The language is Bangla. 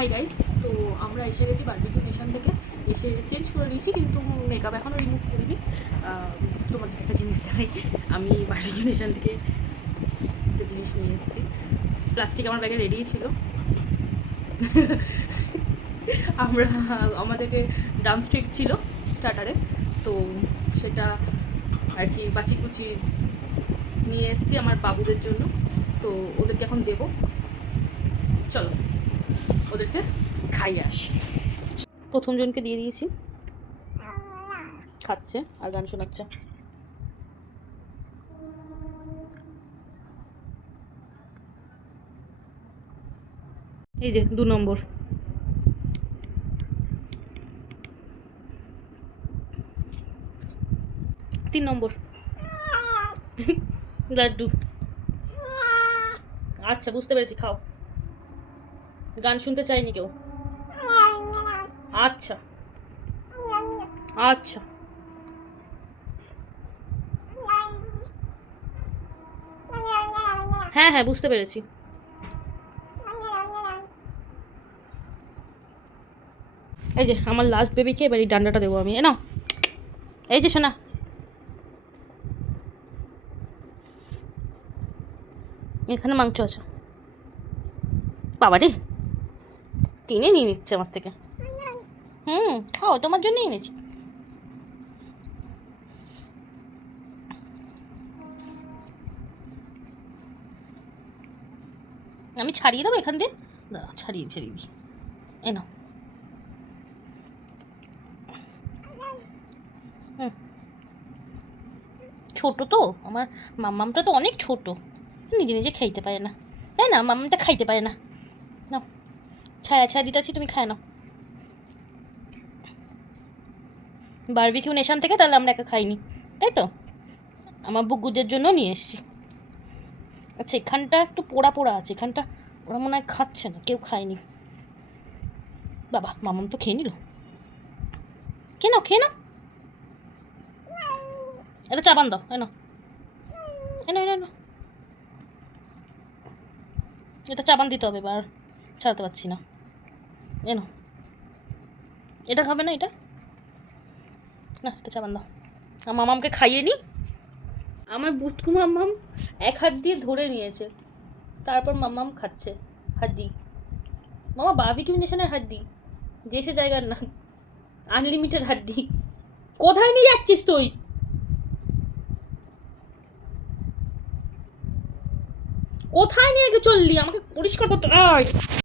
হাই গাইস, তো আমরা এসে গেছি বারবিকিউ নেশন থেকে। এসে চেঞ্জ করে নিয়েছি, কিন্তু মেকআপ এখনও রিমুভ করিনি। তোমাদের একটা জিনিস দেখাই, আমি বারবিকিউ নেশন থেকে একটা জিনিস নিয়ে এসেছি। প্লাস্টিক আমার ব্যাগে রেডিই ছিল। আমাদেরকে ড্রামস্টিক ছিল স্টার্টারে, তো সেটা আর কি বাছি কুচি নিয়ে এসেছি আমার বাবুদের জন্য। তো ওদেরকে এখন দেবো, চলো ওদেরকে খাইয়ে আসি। প্রথম জনকে দিয়ে দিয়েছি, খাচ্ছে আর গান শোনাচ্ছে। এই যে 2 নম্বর, 3 নম্বর লাড্ডু। আচ্ছা বুঝতে পেরেছি, খাও। গান শুনতে চাইনি কেউ। আচ্ছা আচ্ছা, হ্যাঁ হ্যাঁ বুঝতে পেরেছি। এই যে আমার লাস্ট বেবিকে এবার এই ডান্ডাটা দেবো আমি। না এই যে শোনা, এখানে মাংস আছে। বাবা রে, টেনে নিয়ে নিচ্ছে আমার থেকে। খাও, তোমার জন্যই এনেছি। আমি ছাড়িয়ে দেবো এখান দিয়ে, দাঁড়া ছাড়িয়ে দিই। এ নাও। ছোট তো আমার মাম্মামটা, তো অনেক ছোট, নিজে নিজে খাইতে পারে না, তাই না? মাম্মামটা খাইতে পারে না। নাও, ছায়া দিতেছি, তুমি খায় নাও। বারবিকিউ নেশন থেকে তাহলে আমরা একা খাইনি, তাই তো? আমার বুগুদের জন্য নিয়ে এসেছি। আচ্ছা, এখানটা একটু পোড়া পোড়া আছে, এখানটা ওরা মনে হয় খাচ্ছে না, কেউ খায়নি। বাবা, মামাম তো খেয়ে নিল। খেয়ে নাও, খেয়ে নাও। এটা চাবান দাও, এনো এনো এনো এনো। এটা চাবান দিতে হবে, এবার ছাড়াতে পারছি না। এনো, এটা খাবে না, এটা না, এটা চাবান দাও। আর মামামকে খাইয়ে নি। আমার বুটকু মাম্মাম এক হাত দিয়ে ধরে নিয়েছে, তারপর মাম্মাম খাচ্ছে হাড্ডি। মামা বারবিকিউ নেশনের হাড্ডি, যে সে জায়গার না, আনলিমিটেড হাড্ডি। কোথায় নিয়ে যাচ্ছিস তুই? কোথায় নিয়ে চললি? আমাকে পরিষ্কার করতে।